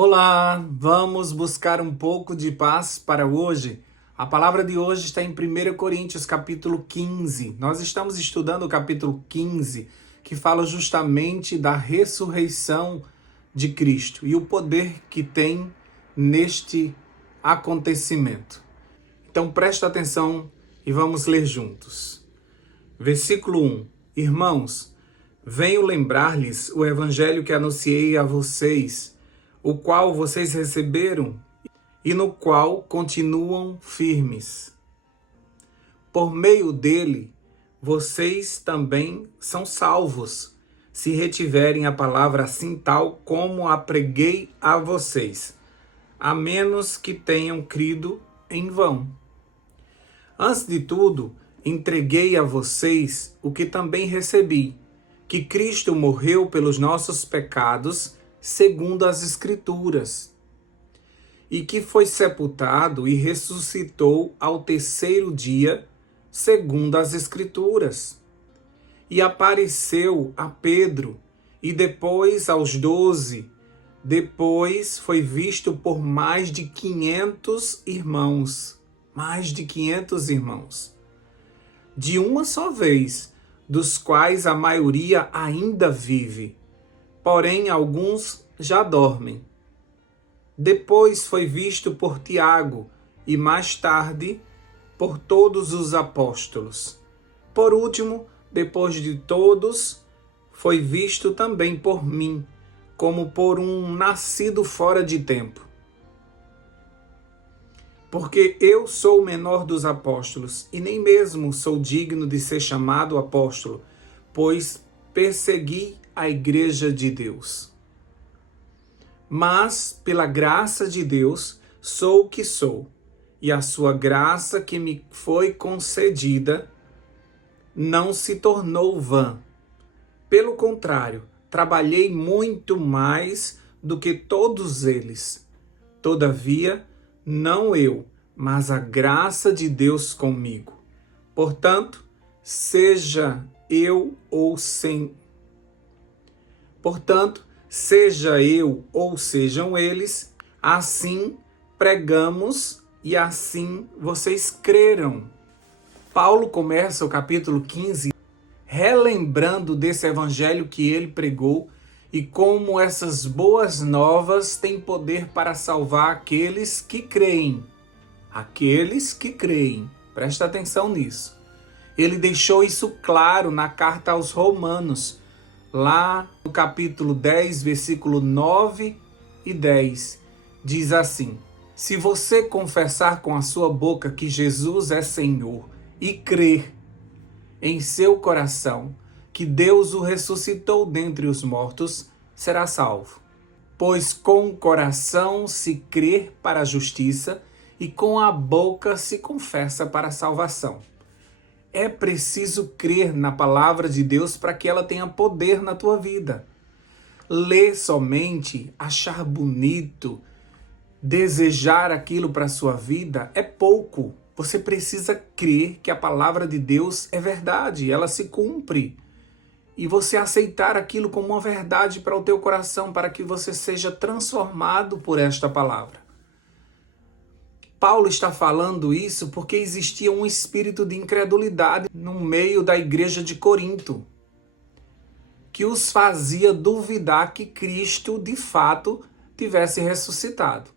Olá, vamos buscar um pouco de paz para hoje. A palavra de hoje está em 1 Coríntios, capítulo 15. Nós estamos estudando o capítulo 15, que fala justamente da ressurreição de Cristo e o poder que tem neste acontecimento. Então presta atenção e vamos ler juntos. Versículo 1. Irmãos, venho lembrar-lhes o evangelho que anunciei a vocês, o qual vocês receberam e no qual continuam firmes. Por meio dele, vocês também são salvos, se retiverem a palavra assim tal como a preguei a vocês, a menos que tenham crido em vão. Antes de tudo, entreguei a vocês o que também recebi, que Cristo morreu pelos nossos pecados, segundo as Escrituras, e que foi sepultado e ressuscitou ao terceiro dia, segundo as Escrituras, e apareceu a Pedro, e depois aos 12, depois foi visto por mais de 500 irmãos, de uma só vez, dos quais a maioria ainda vive, porém alguns já dormem. Depois foi visto por Tiago e mais tarde por todos os apóstolos. Por último, depois de todos, foi visto também por mim, como por um nascido fora de tempo. Porque eu sou o menor dos apóstolos e nem mesmo sou digno de ser chamado apóstolo, pois persegui a igreja de Deus. Mas, pela graça de Deus, sou o que sou, e a sua graça que me foi concedida não se tornou vã. Pelo contrário, trabalhei muito mais do que todos eles. Todavia, não eu, mas a graça de Deus comigo. Portanto, seja eu ou sejam eles, assim pregamos e assim vocês creram. Paulo começa o capítulo 15 relembrando desse evangelho que ele pregou e como essas boas novas têm poder para salvar aqueles que creem. Aqueles que creem. Presta atenção nisso. Ele deixou isso claro na carta aos Romanos, lá no capítulo 10, versículo 9 e 10, diz assim: se você confessar com a sua boca que Jesus é Senhor e crer em seu coração que Deus o ressuscitou dentre os mortos, será salvo. Pois com o coração se crê para a justiça e com a boca se confessa para a salvação. É preciso crer na palavra de Deus para que ela tenha poder na tua vida. Ler somente, achar bonito, desejar aquilo para a sua vida é pouco. Você precisa crer que a palavra de Deus é verdade, ela se cumpre. E você aceitar aquilo como uma verdade para o teu coração, para que você seja transformado por esta palavra. Paulo está falando isso porque existia um espírito de incredulidade no meio da igreja de Corinto, que os fazia duvidar que Cristo, de fato, tivesse ressuscitado.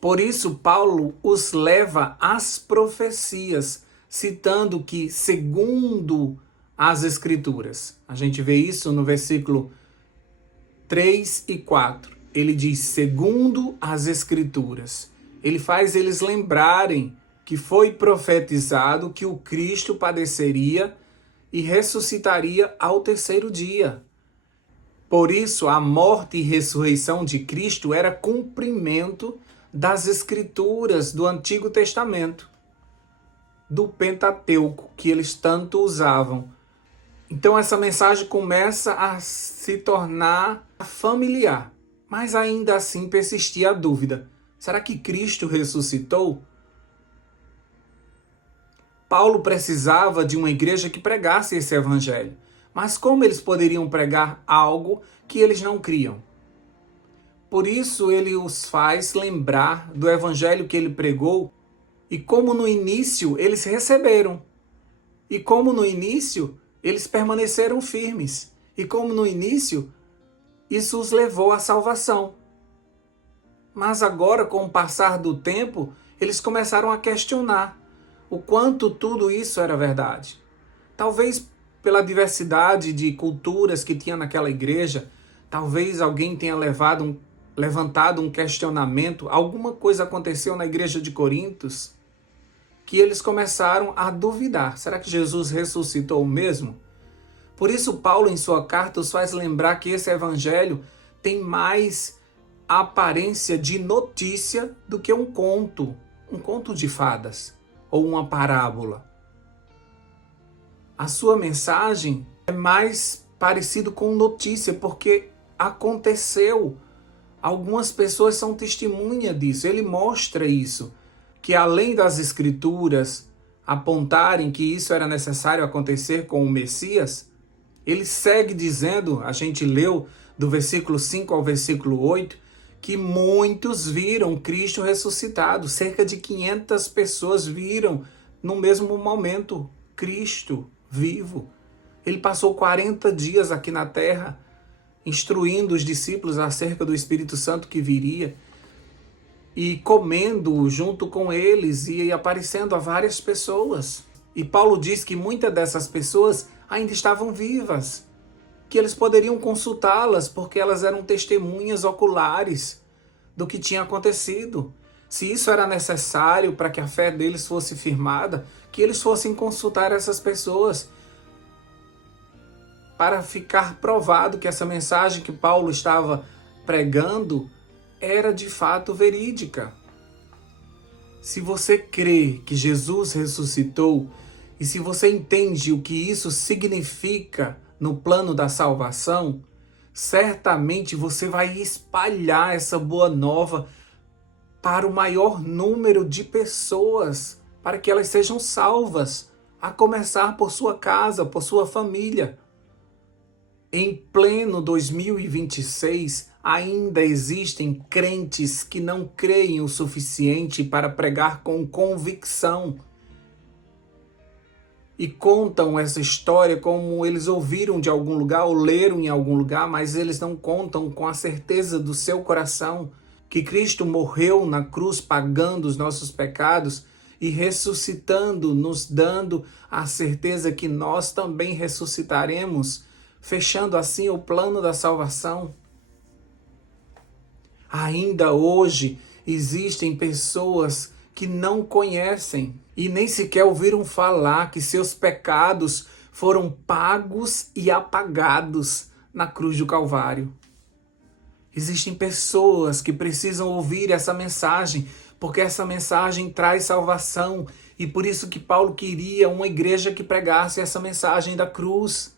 Por isso, Paulo os leva às profecias, citando que, segundo as Escrituras, a gente vê isso no versículo 3 e 4, ele diz, segundo as Escrituras. Ele faz eles lembrarem que foi profetizado que o Cristo padeceria e ressuscitaria ao terceiro dia. Por isso, a morte e ressurreição de Cristo era cumprimento das Escrituras do Antigo Testamento, do Pentateuco, que eles tanto usavam. Então essa mensagem começa a se tornar familiar, mas ainda assim persistia a dúvida. Será que Cristo ressuscitou? Paulo precisava de uma igreja que pregasse esse evangelho. Mas como eles poderiam pregar algo que eles não criam? Por isso ele os faz lembrar do evangelho que ele pregou e como no início eles receberam. E como no início eles permaneceram firmes. E como no início isso os levou à salvação. Mas agora, com o passar do tempo, eles começaram a questionar o quanto tudo isso era verdade. Talvez pela diversidade de culturas que tinha naquela igreja, talvez alguém tenha levantado um questionamento, alguma coisa aconteceu na igreja de Corintos, que eles começaram a duvidar. Será que Jesus ressuscitou mesmo? Por isso Paulo, em sua carta, os faz lembrar que esse evangelho tem mais aparência de notícia do que um conto de fadas ou uma parábola. A sua mensagem é mais parecido com notícia, porque aconteceu. Algumas pessoas são testemunha disso. Ele mostra isso, que além das escrituras apontarem que isso era necessário acontecer com o Messias, ele segue dizendo, a gente leu do versículo 5 ao versículo 8, que muitos viram Cristo ressuscitado. Cerca de 500 pessoas viram no mesmo momento Cristo vivo. Ele passou 40 dias aqui na terra, instruindo os discípulos acerca do Espírito Santo que viria, e comendo junto com eles e aparecendo a várias pessoas. E Paulo diz que muitas dessas pessoas ainda estavam vivas, que eles poderiam consultá-las porque elas eram testemunhas oculares do que tinha acontecido. Se isso era necessário para que a fé deles fosse firmada, que eles fossem consultar essas pessoas para ficar provado que essa mensagem que Paulo estava pregando era de fato verídica. Se você crê que Jesus ressuscitou e se você entende o que isso significa no plano da salvação, certamente você vai espalhar essa boa nova para o maior número de pessoas, para que elas sejam salvas, a começar por sua casa, por sua família. Em pleno 2026, ainda existem crentes que não creem o suficiente para pregar com convicção e contam essa história como eles ouviram de algum lugar ou leram em algum lugar, mas eles não contam com a certeza do seu coração que Cristo morreu na cruz pagando os nossos pecados e ressuscitando, nos dando a certeza que nós também ressuscitaremos, fechando assim o plano da salvação. Ainda hoje existem pessoas que não conhecem e nem sequer ouviram falar que seus pecados foram pagos e apagados na cruz do Calvário. Existem pessoas que precisam ouvir essa mensagem, porque essa mensagem traz salvação, e por isso que Paulo queria uma igreja que pregasse essa mensagem da cruz.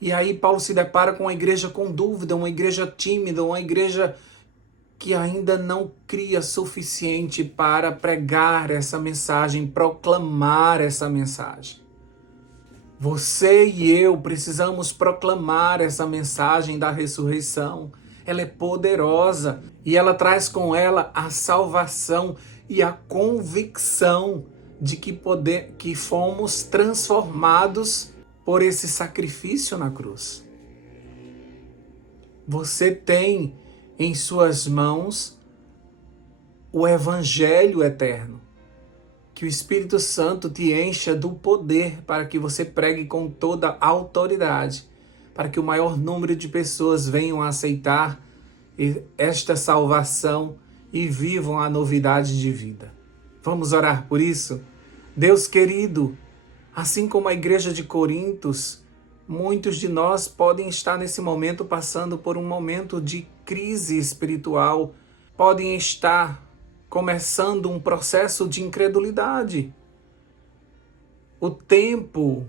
E aí Paulo se depara com uma igreja com dúvida, uma igreja tímida, uma igreja que ainda não cria suficiente para pregar essa mensagem, proclamar essa mensagem. Você e eu precisamos proclamar essa mensagem da ressurreição. Ela é poderosa e ela traz com ela a salvação e a convicção de que fomos transformados por esse sacrifício na cruz. Você tem em suas mãos o Evangelho eterno. Que o Espírito Santo te encha do poder para que você pregue com toda a autoridade, para que o maior número de pessoas venham a aceitar esta salvação e vivam a novidade de vida. Vamos orar por isso? Deus querido, assim como a igreja de Corintos, muitos de nós podem estar nesse momento passando por um momento de crise espiritual, podem estar começando um processo de incredulidade. O tempo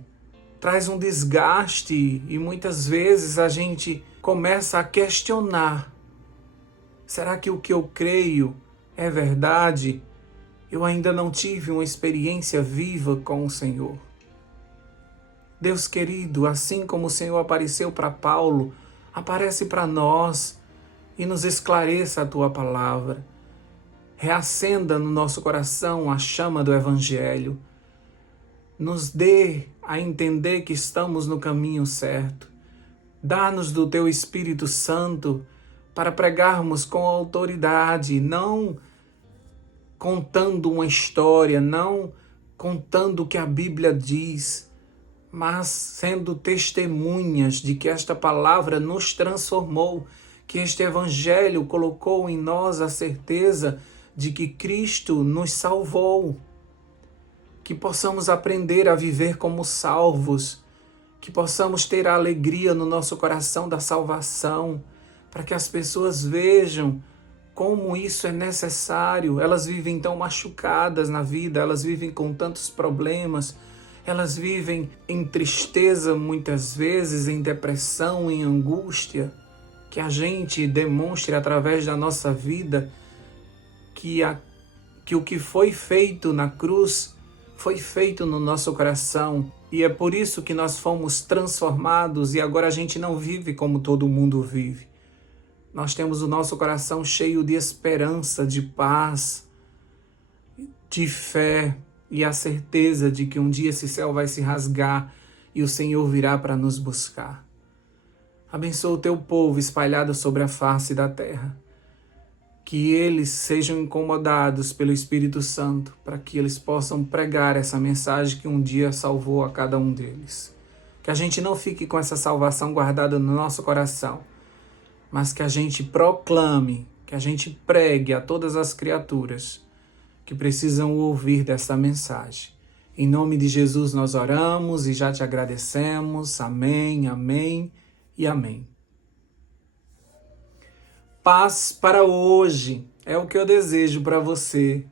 traz um desgaste e muitas vezes a gente começa a questionar: será que o que eu creio é verdade? Eu ainda não tive uma experiência viva com o Senhor. Deus querido, assim como o Senhor apareceu para Paulo, aparece para nós e nos esclareça a Tua palavra. Reacenda no nosso coração a chama do Evangelho. Nos dê a entender que estamos no caminho certo. Dá-nos do Teu Espírito Santo para pregarmos com autoridade, não contando uma história, não contando o que a Bíblia diz, mas sendo testemunhas de que esta palavra nos transformou, que este Evangelho colocou em nós a certeza de que Cristo nos salvou. Que possamos aprender a viver como salvos, que possamos ter a alegria no nosso coração da salvação, para que as pessoas vejam como isso é necessário. Elas vivem tão machucadas na vida, elas vivem com tantos problemas, elas vivem em tristeza muitas vezes, em depressão, em angústia. Que a gente demonstre através da nossa vida que o que foi feito na cruz foi feito no nosso coração. E é por isso que nós fomos transformados e agora a gente não vive como todo mundo vive. Nós temos o nosso coração cheio de esperança, de paz, de fé e a certeza de que um dia esse céu vai se rasgar e o Senhor virá para nos buscar. Abençoa o teu povo espalhado sobre a face da terra. Que eles sejam incomodados pelo Espírito Santo, para que eles possam pregar essa mensagem que um dia salvou a cada um deles. Que a gente não fique com essa salvação guardada no nosso coração, mas que a gente proclame, que a gente pregue a todas as criaturas que precisam ouvir dessa mensagem. Em nome de Jesus nós oramos e já te agradecemos. Amém, amém e amém. Paz para hoje é o que eu desejo para você.